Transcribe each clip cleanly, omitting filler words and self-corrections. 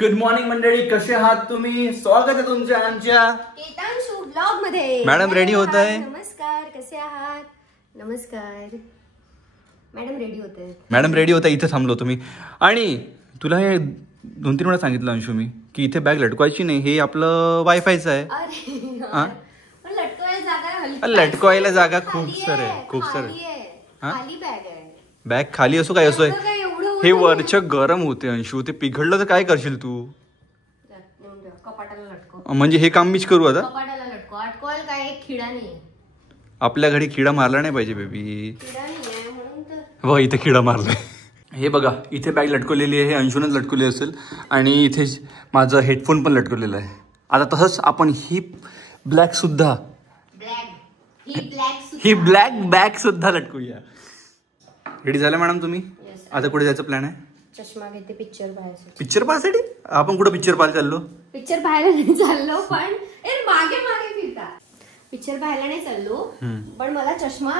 Good morning मंडळी, कसे आहात तुम्ही? स्वागत आहे तुमच्या आमच्या केतांशू ब्लॉग मध्ये. मॅडम रेडी होत आहे. नमस्कार, कसे आहात? नमस्कार. मॅडम रेडी होता. इथे थांबलो तुम्ही. आणि तुला हे 2-3 वेळा सांगितलं अंशू मी की इथे बॅग लटकवायची नाही, हे आपलं वायफायचं आहे. लटकवायला जागा खूप सारे बॅग खाली असो काय असो, हे वरच्या गरम होते अंशू, ते पिघडलं तर काय करशील तू? म्हणजे हे काम मीच करू आता? आपल्या घरी किडा मारला नाही पाहिजे बेबी. व इथे किडा मारलाय. हे बघा, इथे बॅग लटकवलेली आहे, अंशूनच लटकवली असेल. आणि इथे माझं हेडफोन पण लटकवलेलं आहे. आता तसंच आपण ही ब्लॅक बॅग सुद्धा लटकूया. रेडी झालं मॅडम तुम्ही? आता कुठे जायचं प्लॅन आहे? चष्मा घेते पिक्चर पाहायसाठी. पिक्चर पाहायसाठी? आपण कुठं पिक्चर पाहायला चाललो? पिक्चर पाहायला नाही चाललो, पण मागे फिरता. पिक्चर पाहायला नाही चाललो, पण मला चष्मा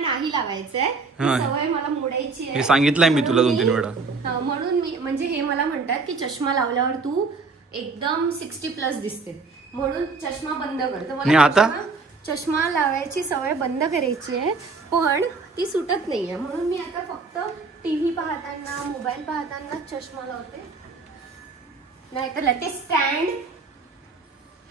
नाही लावायचा आहे. सवय मला मोडायची आहे. हे सांगितलंय मी तुला 2-3 वेळा. म्हणून मी म्हणजे हे मला म्हणतात की चष्मा लावल्यावर तू एकदम 60+ दिसते, म्हणून चष्मा बंद कर. तर मला आता चष्मा लावायची सवय बंद करायची आहे, पण ती सुटत नाहीये. म्हणून मी आता फक्त टीव्ही पाहताना, मोबाईल पाहताना चष्मा लावते. नाहीतर ते स्टँड.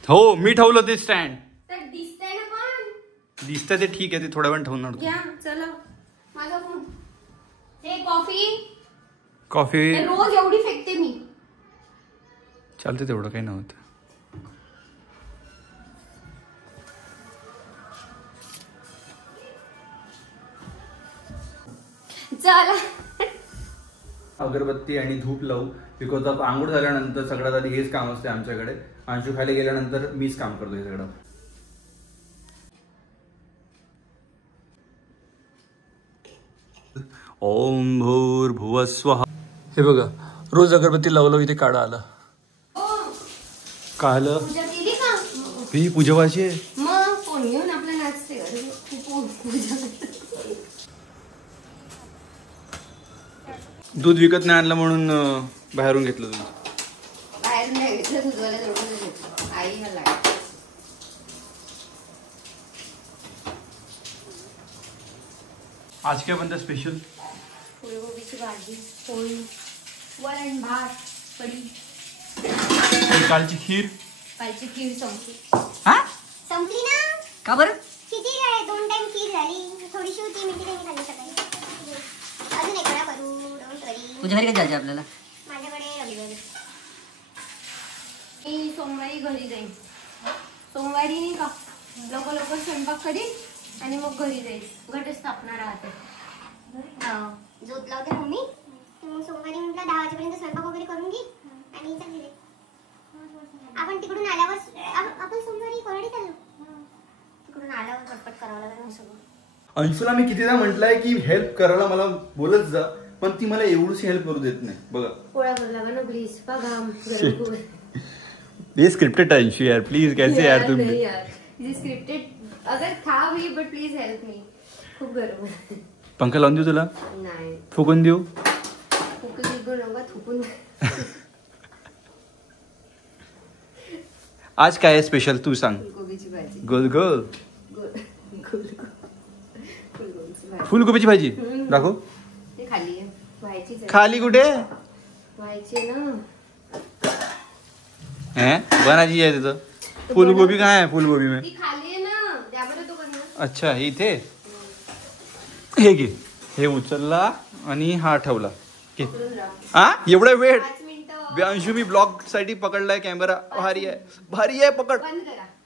हो, मी ठेवलं ते स्टँड. तर दिसतंय ना, पण दिसतंय ते ठीक आहे, ते थोड्या वेळ ठेवणार. घ्या, चला माझा फोन. हे कॉफी रोज एवढी फेकते मी. चालते, तेवढं काही नव्हतं. चला अगरबत्ती आणि धूप लावू. बिकॉज ऑफ आंघोळ झाल्यानंतर सगळ्यात आधी हेच काम असते आमच्याकडे. अंशू खाली गेल्यानंतर मीच काम करतो हे सगळं. ओम भूर्भुवस्वः. हे बघा, रोज अगरबत्ती लावलं, इथे काढा आला. काय आलं? ही पूजा व्हायची आहे. मग कोण घेऊन आपलं नाचते. दूध विकत नाही आणलं म्हणून बाहेरून घेतलं दूध. बाहेरून नाही घेतलं, दूधवाला जवळच घेतलं. आई मला आज काय बनतं स्पेशल? फुलगोबीची भाजी, पोळी, वरण भात, कढी. कालची खीर संपली. संपली ना? का बरं? किती आहे? 2 टाइम खीर झाली. थोडीशी होती, मी तिने खाल्ली सकाळी. अजून एक वेळा करू. डोंट वरी. तुझ्या घरी कधी जायचं आपल्याला? माझ्याकडे रविवारी. मी सोमवारी घरी जाईन. सोमवारी नाही का लवकर स्वयंपाक करीन आणि मग घरी जाईल. घटस्थापना राहते. झोप लावते मम्मी. मग सोमवारी म्हटलं 10 वाजेपर्यंत स्वयंपाक वगैरे करून घे आणि चल घरी. आपण तिकडून आल्यावर आपण सोमवारी कोरडी चाललो. तिकडून आल्यावर पटपट करावं लागेल सगळं. अंशूला मी कितीदा म्हटलंय की हेल्प करायला मला बोलत जा, पण ती मला एवढीशी हेल्प करू देत नाही. बघा, पोळ्या करू लागा ना प्लीज. बघा, ये स्क्रिप्टेड है अंशू यार, प्लीज. कैसे यार तुम? नहीं यार, ये स्क्रिप्टेड अगर था भी, बट प्लीज हेल्प मी. खूप गरम आहे. पंखा लावून देऊ तुला? नाही. फुकून देऊ? थुकून. आज काय आहे स्पेशल तू सांग. फुलगोबीची भाजी. गोल फुलगोबीची भाजी दाखव. ते खाली आहे. व्हायचीच आहे. खाली कुठे? व्हायची ना. बनायची आहे तिथं. फुलगोबी काय आहे? फुलगोबी में ती खाली आहे ना, त्यामध्ये तो बनव. अच्छा, हे इथे. हे घे, हे उचलला आणि हा ठेवला. एवढा वेळ? अंशू, मी ब्लॉग साठी पकडलाय कॅमेरा. भारी आहे. पकड.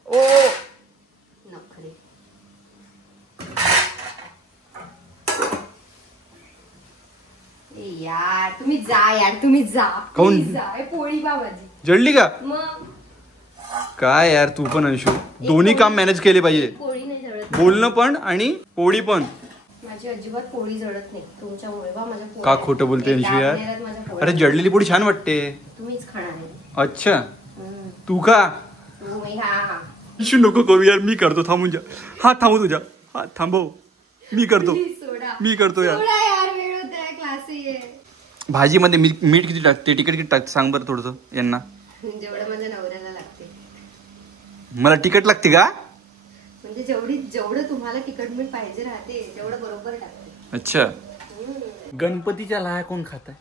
ओ नखरे. यार तुम्ही जा. कोण? पोळी भाजी जळली का? मग काय यार, तू पण अंशू, दोन्ही काम मॅनेज केले पाहिजे. पोळी नाही जळत. बोलणं पण आणि पोळी पण. माझी अजिबात पोळी जळत नाही तुमच्यामुळे. का खोटं बोलते अंशू यार? अरे, जळलेली पोळी छान वाटते. तुम्हीच खाणार आहे. अच्छा, तू का? अंशू नको करू यार, मी करतो. थांबून जा. हात थांबू तुझ्या. हात थांबव. मी करतो यार. भाजीमध्ये मीठ किती टाकते, तिखट किती टाकते सांग बरं थोडंसं यांना. जेवढं माझ्या नवऱ्याला लागते. मला तिखट लागते का? म्हणजे जेवढं तुम्हाला तिखट मीठ पाहिजे राहते तेवढं बरोबर टाकते. अच्छा. गणपतीच्या लाह्या कोण खात आहे?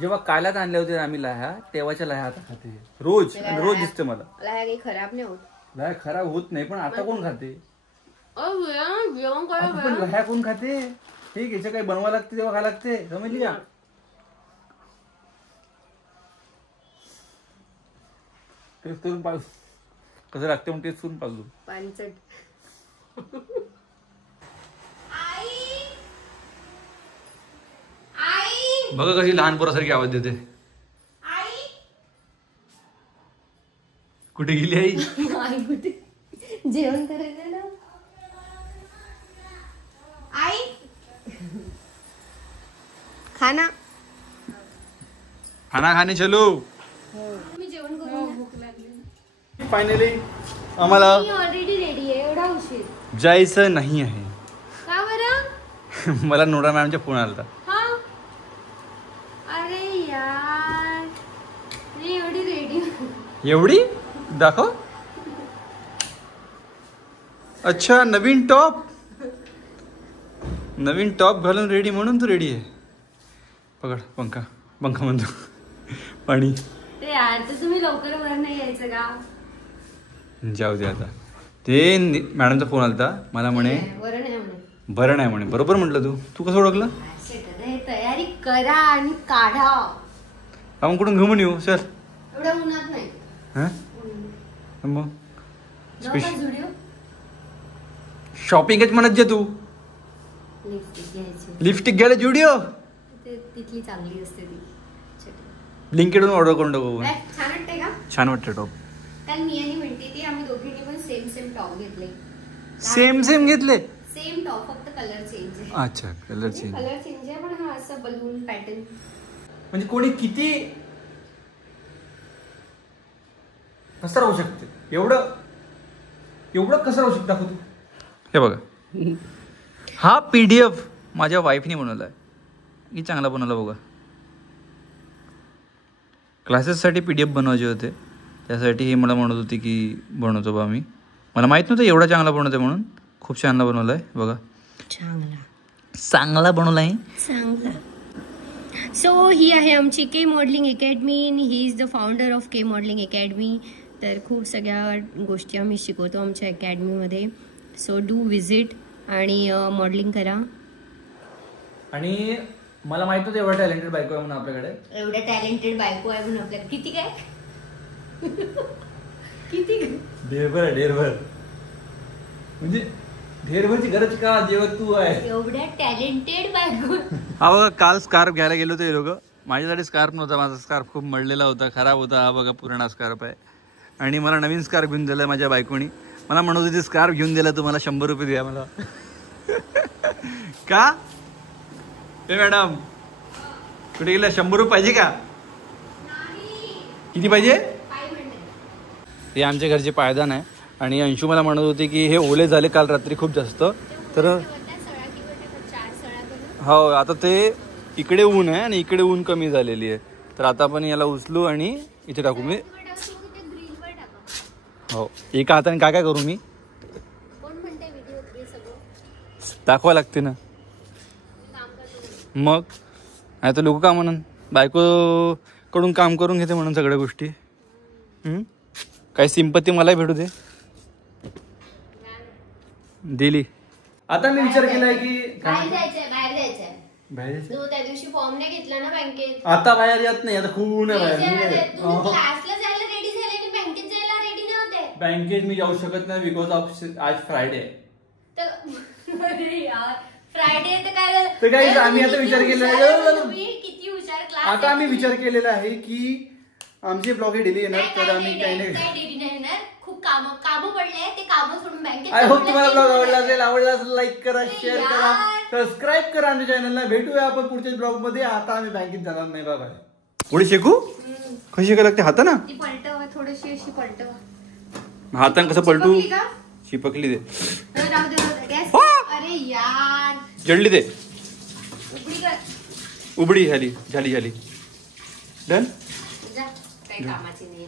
जेव्हा काल्यात आणल्या होत्या आम्ही लाह्या तेव्हाच्या लाह्या आता खाते रोज दिसते मला. लाह्या काही खराब नाही होत. लाह्या खराब होत नाही पण आता कोण खाते? जेवण पण लाह्या कोण खाते? ठीक याच्या काही बनवा लागते तेव्हा खा लागते, समजली का? टेस्ट करून पाहू कसं लागते म्हणून टेस्ट करून पाहू. पानचट. बघा कशी लहान पोरासारखी आवाज देते. कुठे गेली आई? कुठे जेवण करायचं ना आई. खाना खाने चलो. मी जेवण करून भूक लागली. फायनली आम्हाला ऑलरेडी रेडी आहे. एवढा उशीर जायचं नाही आहे. का बरं? मला नोरा मॅमचा फोन आला. अरे यार मी एवढी रेडी. एवढी दाखव. अच्छा नवीन टॉप घालून रेडी म्हणून तू रेडी आहे. पकड पंखा म्हणतो पाणी. यार तर तुम्ही लवकर वर नाही यायचं का? जाऊ दे आता. ते मॅडमचा फोन आलता मला म्हणे बरं नाही म्हणे. बरोबर म्हटलं तू कसं ओळखलं? तयारी करा आणि काढा. आपण कुठून घेऊन येऊ सर? एवढ्या उन्हात नाही. मग जुडिओ शॉपिंगच म्हणत जा तू. लिपस्टिक घ्यायला जुडिओ तिथली चांगली असते ती. ब्लिंकिटून ऑर्डर करून टाकू. छान वाटते का? छान वाटते टॉप. काल मी आणि म्हणते ती आम्ही दोघींनी पण सेम टॉप घेतले. सेम घेतले. सेम टॉप फक्त कलर चेंज आहे. अच्छा कलर चेंज आहे पण हा असं बलून पॅटर्न. म्हणजे कोणी किती कसं राहू शकते? एवढं कसं राहू शकते दाखवतो. हे बघा हा PDF माझ्या वाईफने बनवला आहे. की चांगला बनवला बघा. क्लासेससाठी PDF बनवायचे होते त्यासाठी हे मला म्हणत होती की बनवतो बा मी. मला माहित नव्हतं एवढा चांगला बनवते म्हणून. खूप चांगला बनवला आहे बघा. चांगला बनवला आहे. चांगला. सो ही आहे आमची K Modelling Academy. He is the founder of K Modelling Academy. तर खूप सगळ्या गोष्टी आम्ही शिकवतो आमच्या अकॅडमीमध्ये. सो डू विजिट आणि मॉडेलिंग करा. आणि मला माहित होतं एवढं टॅलेंटेड बायको आहे म्हणून आपल्याकडे. एवढं टॅलेंटेड बायको आहे म्हणून आपल्याकडे. किती काय? किती ढेरभर म्हणजे ढेरभरची गरज का जेव्हा तू आहे एवढ्या टॅलेंटेड बायको. हा बघा काल स्कार्फ घ्यायला गेलो होते लोक. माझ्यासाठी स्कार्फ नव्हता. माझा स्कार्फ खूप मळलेला होता खराब होता. हा बघा पुराणा स्कार्फ आहे. आणि मला नवीन स्कार्फ घेऊन दिला माझ्या बायकोनी. मला म्हणत होती स्कार्फ घेऊन दिला तुम्हाला 100 रुपये द्या मला. का हे मॅडम कुठे गेला? 100 रुपये पाहिजे का? किती पाहिजे? हे आमच्या घरचे पायदान आहे. आणि अंशू मला म्हणत होती की हे ओले झाले काल रात्री खूप जास्त. तर हो आता ते इकडे ऊन आहे आणि इकडे ऊन कमी झालेली आहे. तर आता आपण याला उचलू आणि इथे टाकू. मी हो एका हाताने काय करू मी दाखवा लागते ना. मग नाही तर लोक का म्हणून बायको कडून काम करून घेते म्हणून सगळ्या गोष्टी. काही सिंपत्ती मलाही भेटू दे. दिली. आता मी विचार केलाय की बाहेर जायचंय. बाहेर तू त्या दिवशी फॉर्म नाही घेतला ना बँकेत. आता बाहेर येत नाही. आता खूप ऊन आहे बाहेर. क्लासला जायला रेडी झाले आणि बँकेत जायला रेडी नव्हते. बँकेत मी जाऊ शकत नाही बिकॉज ऑफ आज फ्रायडे आहे. फ्रायडे तर काय झालं? तर काही आम्ही आता विचार केलेला किती हुशार क्लास. आता आम्ही विचार केलेला आहे की आमचे ब्लॉग हे डेली येणार. तर आम्ही काही नाही खूप काम पडले ते काम सोडून बँकेत. आय होप तुम्हाला ब्लॉग आवडला असेल लाईक करा शेअर करा सबस्क्राईब करा आमच्या चॅनलला. भेटूया आपण पुढच्या ब्लॉग मध्ये. आता आम्ही बँकेत जाणार नाही बाबा. पुढे शिकू कशी शिकायला लागते हाता ना. ती पलटवा थोडीशी अशी पलटवा. हातान कसं पलटू? चिपकली दे. अरे यार जडली दे. उबडी झाली. डन. जा, काही कामाची नाही.